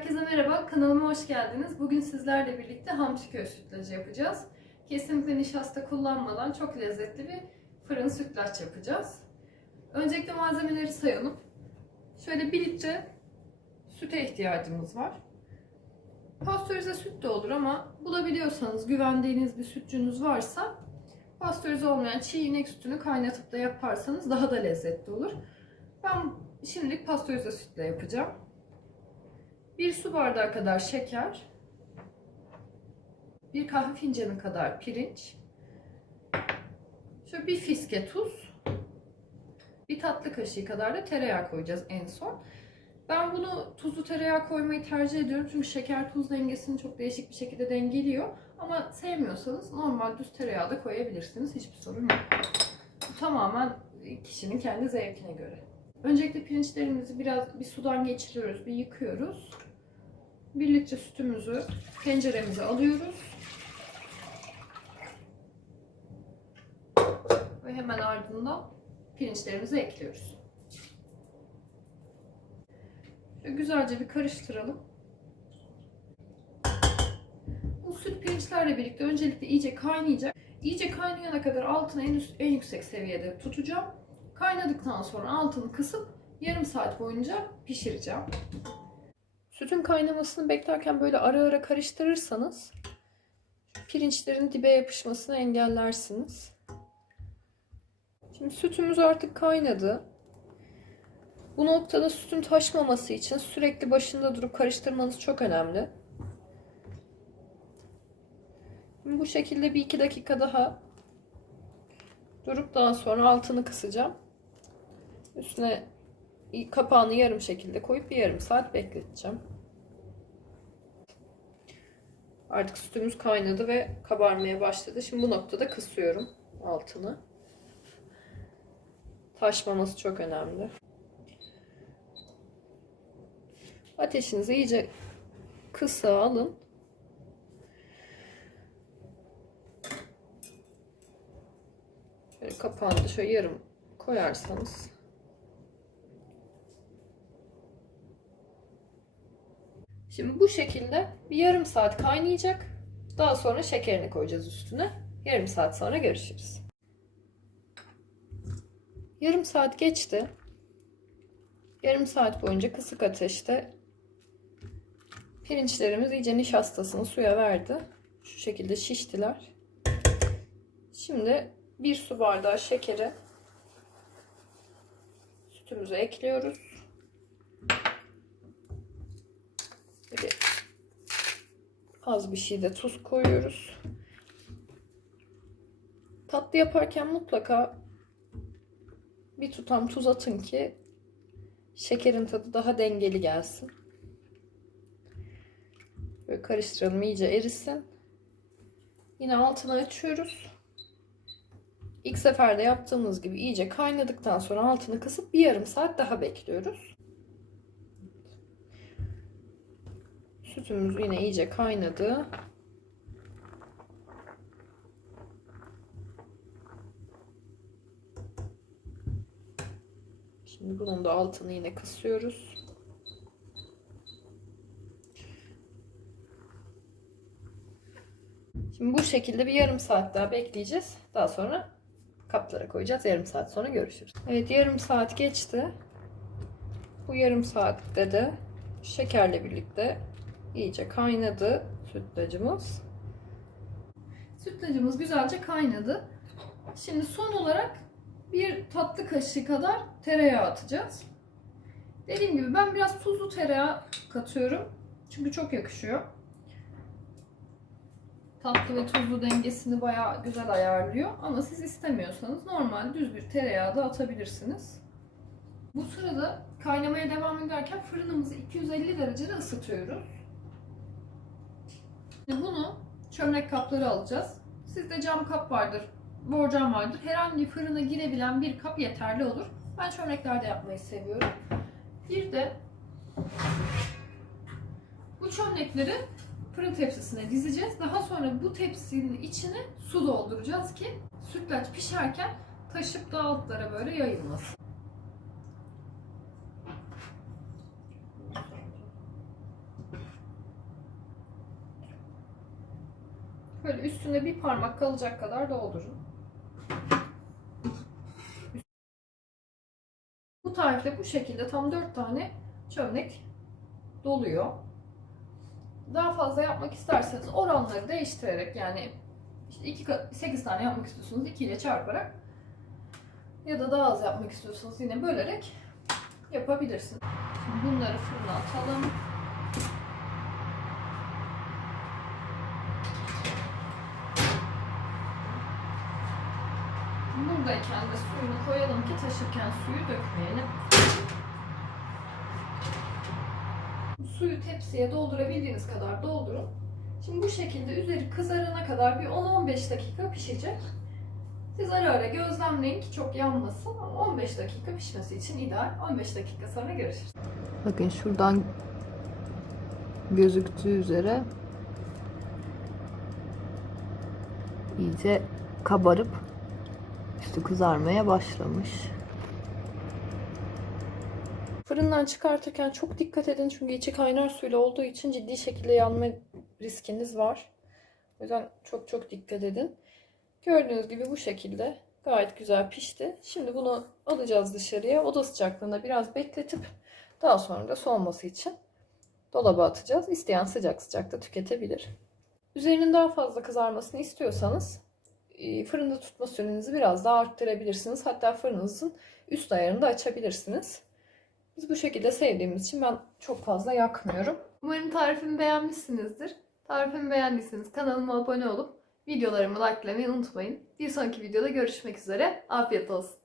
Herkese merhaba, kanalıma hoş geldiniz. Bugün sizlerle birlikte hamsiköy sütlacı yapacağız. Kesinlikle nişasta kullanmadan çok lezzetli bir fırın sütlaç yapacağız. Öncelikle malzemeleri sayalım. Şöyle 1 litre süte ihtiyacımız var. Pastörize süt de olur ama bulabiliyorsanız, güvendiğiniz bir sütçünüz varsa pastörize olmayan çiğ inek sütünü kaynatıp da yaparsanız daha da lezzetli olur. Ben şimdilik pastörize sütle yapacağım. Bir su bardağı kadar şeker, bir kahve fincanı kadar pirinç, şöyle bir fiske tuz, bir tatlı kaşığı kadar da tereyağı koyacağız en son. Ben bunu tuzlu tereyağı koymayı tercih ediyorum çünkü şeker tuz dengesini çok değişik bir şekilde dengeliyor. Ama sevmiyorsanız normal düz tereyağı da koyabilirsiniz. Hiçbir sorun yok. Bu tamamen kişinin kendi zevkine göre. Öncelikle pirinçlerimizi biraz bir sudan geçiriyoruz, bir yıkıyoruz. 1 litre sütümüzü tenceremize alıyoruz. Ve hemen ardından pirinçlerimizi ekliyoruz. Şöyle güzelce bir karıştıralım. Bu süt pirinçlerle birlikte öncelikle iyice kaynayacak. İyice kaynayana kadar altını en, üst, en yüksek seviyede tutacağım. Kaynadıktan sonra altını kısıp yarım saat boyunca pişireceğim. Sütün kaynamasını beklerken böyle ara ara karıştırırsanız pirinçlerin dibe yapışmasını engellersiniz. Şimdi sütümüz artık kaynadı. Bu noktada sütün taşmaması için sürekli başında durup karıştırmanız çok önemli. Şimdi bu şekilde bir iki dakika daha durup daha sonra altını kısacağım. Üstüne kapağını yarım şekilde koyup bir yarım saat bekleteceğim. Artık sütümüz kaynadı ve kabarmaya başladı. Şimdi bu noktada kısıyorum altını. Taşmaması çok önemli. Ateşinizi iyice kısa alın. Şöyle kapağını da şöyle yarım koyarsanız Şimdi bu şekilde bir yarım saat kaynayacak. Daha sonra şekerini koyacağız üstüne. Yarım saat sonra görüşürüz. Yarım saat geçti. Yarım saat boyunca kısık ateşte pirinçlerimiz iyice nişastasını suya verdi. Şu şekilde şiştiler. Şimdi bir su bardağı şekeri sütümüzü ekliyoruz. Böyle az bir şey de tuz koyuyoruz. Tatlı yaparken mutlaka bir tutam tuz atın ki şekerin tadı daha dengeli gelsin. Böyle karıştıralım iyice erisin. Yine altını açıyoruz. İlk seferde yaptığımız gibi iyice kaynadıktan sonra altını kısıp bir yarım saat daha bekliyoruz. Sütümüz yine iyice kaynadı. Şimdi bunun da altını yine kısıyoruz. Şimdi bu şekilde bir yarım saat daha bekleyeceğiz. Daha sonra kaplara koyacağız. Yarım saat sonra görüşürüz. Evet yarım saat geçti. Bu yarım saatte de şekerle birlikte iyice kaynadı sütlacımız. Sütlacımız güzelce kaynadı. Şimdi son olarak bir tatlı kaşığı kadar tereyağı atacağız. Dediğim gibi ben biraz tuzlu tereyağı katıyorum. Çünkü çok yakışıyor. Tatlı ve tuzlu dengesini bayağı güzel ayarlıyor. Ama siz istemiyorsanız normal düz bir tereyağı da atabilirsiniz. Bu sırada kaynamaya devam ederken fırınımızı 250 derecede ısıtıyoruz. Bunu çömlek kapları alacağız. Sizde cam kap vardır, borcam vardır. Herhangi fırına girebilen bir kap yeterli olur. Ben çömleklerde yapmayı seviyorum. Bir de bu çömlekleri fırın tepsisine dizeceğiz. Daha sonra bu tepsinin içine su dolduracağız ki sütlaç pişerken taşıp da altlara böyle yayılmasın. Böyle üstünde bir parmak kalacak kadar doldurun. Bu tarifte bu şekilde tam 4 tane çömlek doluyor. Daha fazla yapmak isterseniz oranları değiştirerek yani işte 2, 8 tane yapmak istiyorsanız 2 ile çarparak ya da daha az yapmak istiyorsanız yine bölerek yapabilirsiniz. Şimdi bunları fırına atalım. Buradayken de suyunu koyalım ki taşırken suyu dökmeyelim. Suyu tepsiye doldurabildiğiniz kadar doldurun. Şimdi bu şekilde üzeri kızarana kadar bir 10-15 dakika pişecek. Siz ara ara gözlemleyin ki çok yanmasın ama 15 dakika pişmesi için ideal. 15 dakika sonra görüşürüz. Bakın şuradan gözüktüğü üzere iyice kabarıp üstü kızarmaya başlamış. Fırından çıkartırken çok dikkat edin çünkü içi kaynar suyla olduğu için ciddi şekilde yanma riskiniz var. O yüzden çok çok dikkat edin. Gördüğünüz gibi bu şekilde gayet güzel pişti. Şimdi bunu alacağız dışarıya. Oda sıcaklığında biraz bekletip daha sonra da soğuması için dolaba atacağız. İsteyen sıcak sıcak da tüketebilir. Üzerinin daha fazla kızarmasını istiyorsanız fırında tutma sürenizi biraz daha arttırabilirsiniz. Hatta fırınınızın üst ayarını da açabilirsiniz. Biz bu şekilde sevdiğimiz için ben çok fazla yakmıyorum. Umarım tarifimi beğenmişsinizdir. Tarifimi beğendiyseniz kanalıma abone olup videolarımı likelamayı unutmayın. Bir sonraki videoda görüşmek üzere. Afiyet olsun.